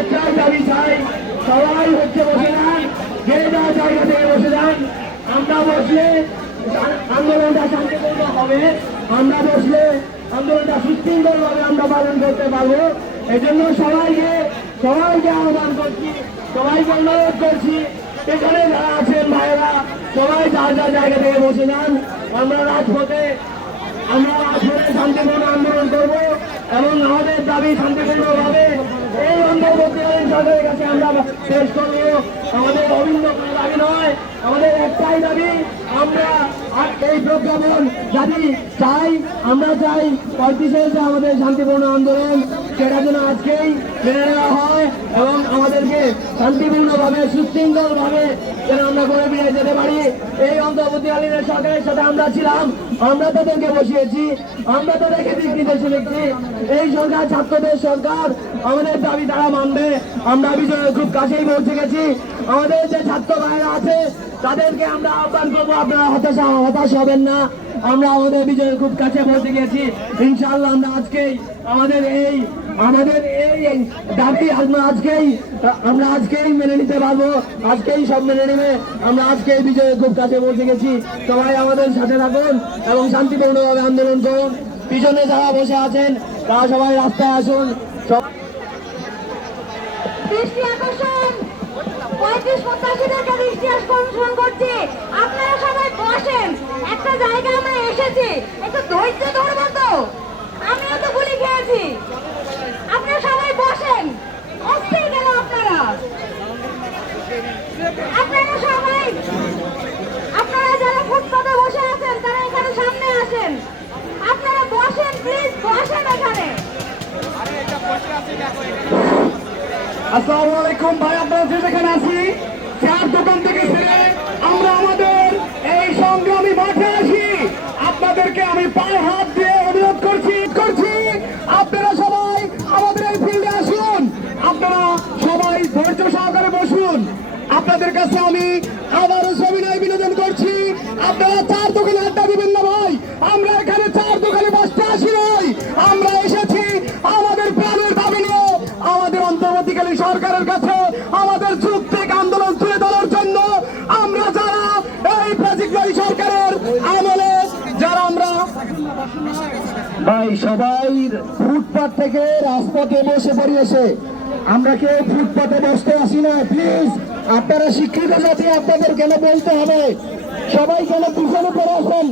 একটাই দাবি চাই, সবাই হচ্ছে বসে যান, যে যার জায়গা থেকে বসে যান। আমরা বসলে আন্দোলনটা শান্তিপূর্ণ হবে, আমরা বসলে আন্দোলনটা সুশৃঙ্খলভাবে আমরা পালন করতে পারবো। এই জন্য সবাইকে আহ্বান করছি, সবাইকে অনুরোধ করছি, এখানে যারা আছেন ভাইয়েরা সবাই যার যার জায়গা থেকে বসে যান। আমরা রাজপথে শান্তিপূর্ণ আন্দোলন করব এবং আমাদের দাবি শান্তিপূর্ণভাবে এই অন্তর্বর্তীকালীন সরকারের কাছে আমরা পেশ করব। আমাদের অভিন্ন কোনো দাবি নয়, আমাদের একটাই দাবি, আমরা এই প্রজ্ঞাপন দাবি চাই। আমরা চাই 35-এর যে আমাদের শান্তিপূর্ণ আন্দোলন সেটা যেন আজকেই মেনে নেওয়া হয় এবং আমাদেরকে শান্তিপূর্ণভাবে সুশৃঙ্খলভাবে যেন আমরা করে ফিরে যেতে পারি। এই অন্তর্বর্তীকালীন সরকারের সাথে আমরা ছিলাম, আমরা তাদেরকে বসিয়েছি, আমরা তাদেরকে দিক নির্দেশে দেখছি। এই সরকার ছাত্রদের সরকার, আমাদের দাবি তারা মানবে। আমরা বিজয়ের খুব কাছেই পৌঁছে গেছি। আমাদের যে ছাত্র ভাইরা আছে তাদেরকে আমরা আহ্বান করবো, আপনারা হতাশ হবেন না। আমরা আমাদের বিজয়ের খুব কাছে পৌঁছে গেছি। ইনশাআল্লাহ আমরা আমাদের এই দাবি আমরা আজকেই মেনে নিতে পারবো, আজকেই সব মেনে নেবে। আমরা আজকেই বিজয়ের খুব কাছে পৌঁছে গেছি। সবাই আমাদের সাথে থাকুন এবং শান্তিপূর্ণভাবে আন্দোলন করুন। পিছনে যারা বসে আছেন তারা সবাই রাস্তায় আসুন। দৃষ্টি আকর্ষণ 35-85-দেরকে দৃষ্টি আকর্ষণ করছি, আপনারা সবাই বসেন। একটা জায়গায় আমরা এসেছি, একটু ধৈর্য ধরবো তো, আমিও তো গুলি খেয়েছি। আপনারা সবাই বসেন, অস্থির কেন আপনারা যারা ফুটপাতে বসে আছেন তারা এখানে সামনে আসেন। আপনারা বসেন, প্লিজ বসেন এখানে। আসসালামু আলাইকুম ভাই, আপনারা যেখানে আছি চার দোকান থেকে ফিরে আমরা আমাদের এই সংগ্রামী মাঠে আসি। আপনাদেরকে আমি পায়ে হাত দিয়ে অনুরোধ করছি আপনারা সবাই আমাদের এই ফিল্ডে আসুন, আপনারা সবাই ধৈর্য সহকারে বসুন। আপনাদের কাছে আমি আবারও সবিনয় বিনোদন করছি, আপনারা চার দোকানে আড্ডা দিবেন না ভাই। আমরা এখানে চার দোকানে বসতে আসি নাই, আমরা এসেছি আমাদের প্রাণের দাবি নিয়ে আমাদের অন্তর্বর্তীকালীন সরকারের কাছে আমাদের যুক্তিক আন্দোলন তুলে ধরার জন্য। আমরা যারা এই প্রেসিডেন্ট সরকারের আমলে যারা আমরা ভাই সবাই ফুটপাত থেকে রাজপথে বসে পড়িয়েছে, আমরা কেউ ফুটপাতে বসতে আসি না। প্লিজ আপনারা শিক্ষিত জাতি, আপনাদের কেন বলতে হবে, সবাই কেন পিছনে পড়ে আসেন।